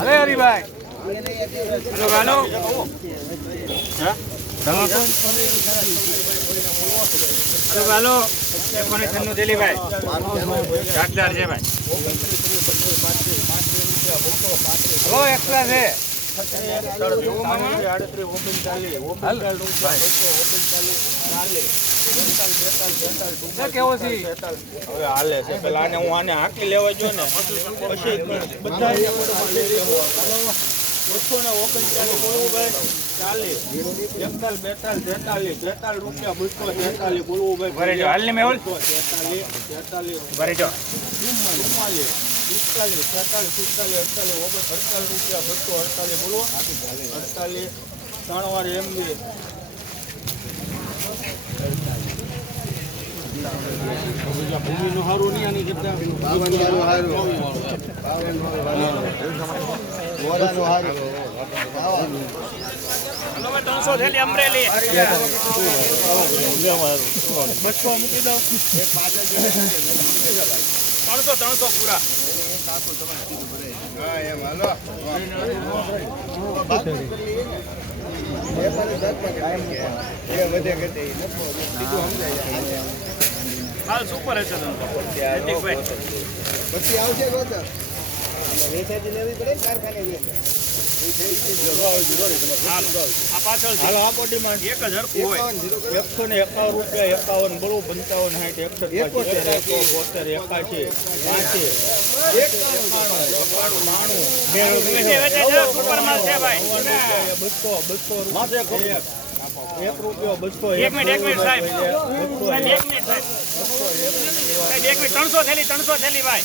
અરે Haribhai. Hello, ગાલો. Hello, ગાલો. એકોને છન્નું દિલીભાઈ ડાકદાર છે ભાઈ. હલો એક્સ્ટ્રા છે. હાલ. છે પેલા આને રૂપિયા બસો તેતાલીસ બોલવું ભાઈ ભરે જો. હાલ ને તેતાલીસ ભરે જો. પિસ્તાલીસ, છેતાલીસ, પિસ્તાલીસ, અડતાલીસ, ઓગણ, અડતાલીસ રૂપિયા બસો અડતાલીસ, બોલો. અડતાલીસ ત્રણ વાર એમબી ભૂમિનું સારું નહીં આની બસો મૂકી દો ત્રણસો ત્રણસો પૂરા. હાલ. સુપર હશે પછી ગોતર વેચાતી લેવી પડે ને કારખાને એકાવન જીરો એકસો ને એકાવન રૂપિયા એકાવન બોલું પંચાવન સાઠ એકસો બોતેર એકાશી પાંચી બસો બસો રૂપિયા. એક રૂપિયો બસો એક મિનિટ એક મિનિટ સાહેબ. એક મિનિટ સાહેબ એક મિનિટ ત્રણસો થેલી ત્રણસો થેલી ભાઈ.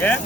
હે?